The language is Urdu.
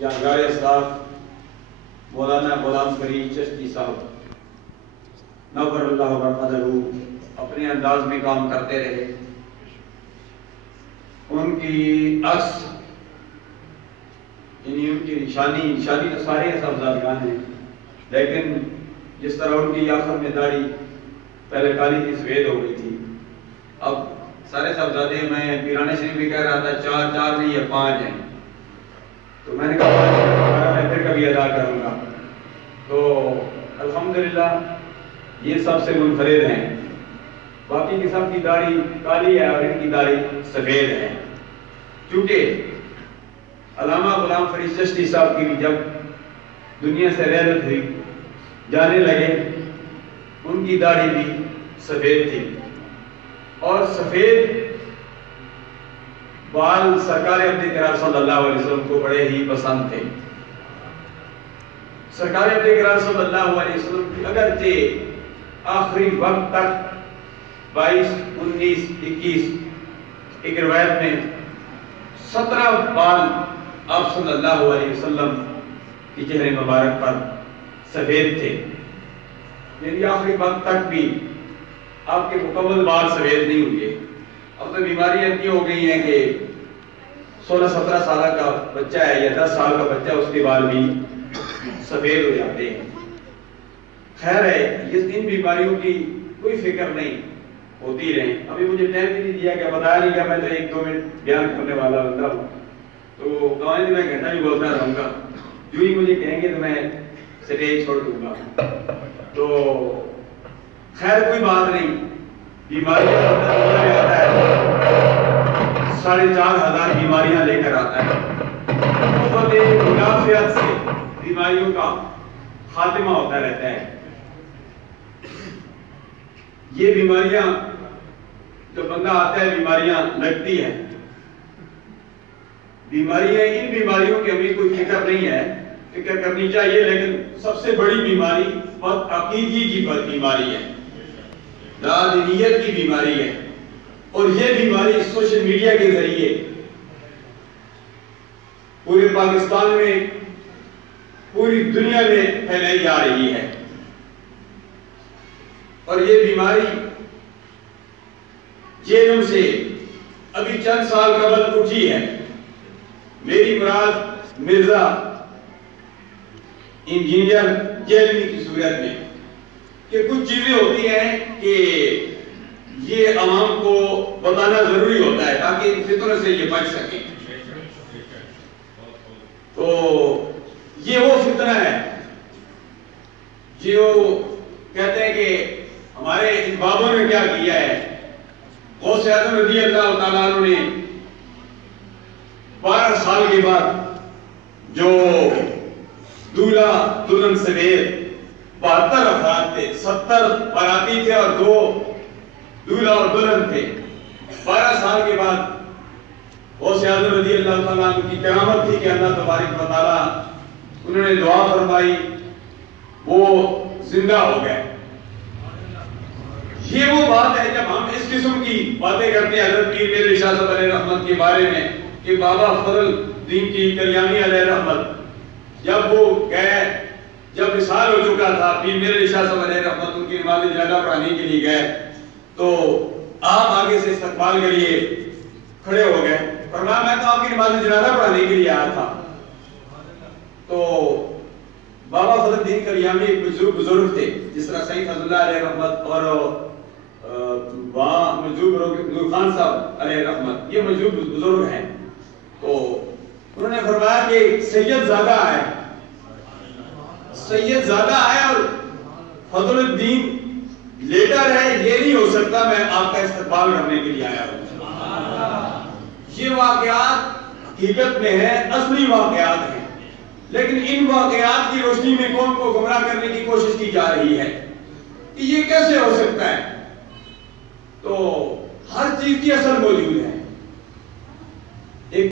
جانکار اسلاف مولانا غلام فرید چشتی صاحب نور اللہ برقدرہ اپنے انداز میں کام کرتے رہے. ان کی عکس یعنی ان کی نشانی تو سارے صاحبزادگان ہیں، لیکن جس طرح ان کی آخر میں داڑھی پہلے کالی تھی سفید ہو گئی تھی، اب سارے صاحبزادے میں پیرانے شریف میں کہہ رہا تھا چار نہیں ہے 5 ہیں، تو میں نے کہا میں پھر کبھی ادا کروں گا. تو الحمدللہ یہ سب سے منفرد ہیں. باقی کی سب کی داڑھی کالی ہے اور ان کی داڑھی سفید ہے. کیونکہ علامہ غلام فرید چشتی صاحب کی جب دنیا سے رحلت ہوئی جانے لگے، ان کی داڑھی بھی سفید تھی اور سفید بال سرکار عبد کرام صلی اللہ علیہ وسلم کو بڑے ہی پسند تھے. سرکار عبد کرام صلی اللہ علیہ وسلم کی اگرچہ آخری وقت تک 22 19 21 ایک روایت میں 17 بال آپ صلی اللہ علیہ وسلم کی چہرے مبارک پر سفید تھے، یعنی آخری وقت تک بھی آپ کے مکمل بال سفید نہیں ہوئے. اب تو بیماریاں اتنی ہو گئی ہیں کہ 16-17 سالہ کا بچہ ہے یا 10 سال کا بچہ، اس کے بال بھی سفید ہو جاتے ہیں. خیر ہے، ان بیماریوں کی کوئی فکر نہیں، ہوتی رہیں. ابھی مجھے ٹائم بھی نہیں دیا کہ بتایا نہیں کہ میں تو 1-2 منٹ بیان کرنے والا بندہ ہوں، تو کہانی میں گھنٹہ بھی بولتا رہوں گا. جو ہی مجھے کہیں گے تو میں سٹیج چھوڑ دوں گا. تو خیر کوئی بات نہیں، بیماریاں آتا ہے 4,500 بیماریاں لے کر آتا ہے. بہت منافعت سے بیماریوں کا خاتمہ ہوتا رہتا ہے. یہ بیماریاں جب بندہ آتا ہے بیماریاں لگتی ہیں، بیماریاں ان بیماریوں کی ہمیں کوئی فکر نہیں ہے، فکر کرنی چاہیے، لیکن سب سے بڑی بیماری بدعقیدگی کی بیماری ہے، نادینیت کی بیماری ہے. اور یہ بیماری سوشل میڈیا کے ذریعے پورے پاکستان میں پوری دنیا میں پھیلائی جا رہی ہے. اور یہ بیماری جیلوں سے ابھی چند سال قبل اٹھی ہے. میری مراد مرزا انجینئر جیلوی کی صورت میں، کہ کچھ چیزیں ہوتی ہیں کہ یہ عوام کو بتانا ضروری ہوتا ہے تاکہ ان فطروں سے یہ بچ سکیں. تو یہ وہ فتنہ ہے جو کہتے ہیں کہ ہمارے ان بابوں نے کیا کیا ہے. غوث اعظم رضی اللہ تعالیٰ عنہ نے 12 سال کے بعد جو دولہا دلہن سمیت 72 افراد تھے، 70 باراتی تھے اور 2 دولہا اور دلہن تھے. 12 سال کے بعد غوث اعظم رضی اللہ تعالیٰ عنہ کی کرامت تھی کہ اللہ تبارک و تعالیٰ انہوں نے دعا فرمائی، وہ زندہ ہو گئے. یہ وہ بات ہے جب ہم اس قسم کی باتیں کرتے ہیں حضرت پیر میرے شاہ صاحب علیہ رحمت کے بارے میں کہ بابا فضل الدین کی کلیانی علیہ رحمت جب وہ گئے، جب وصال ہو چکا تھا، پیر میرے شاہ صاحب علیہ رحمت ان کی نماز جنازہ پڑھانے کے لیے گئے تو آپ آگے سے استقبال کے لیے کھڑے ہو گئے. فرمایا میں تو آپ کی نماز جنازہ پڑھانے کے لیے آیا تھا. تو بابا فضل الدین کلیانی ایک بزرگ تھے، جس طرح سید فضل اللہ علیہ رحمت اور مجذوب خان صاحب علیہ رحمت یہ مجذوب بزرگ ہیں. تو انہوں نے فرمایا کہ سید زادہ آئے اور فضل الدین لیٹر ہے، یہ نہیں ہو سکتا، میں آپ کا استقبال کرنے کے لیے آیا ہوں. یہ واقعات حقیقت میں ہیں، اصلی واقعات ہیں، لیکن ان واقعات کی روشنی میں قوم کو گمراہ کرنے کی کوشش کی جا رہی ہے کہ یہ کیسے ہو سکتا ہے. تو ہر چیز کی اصل موجود ہے.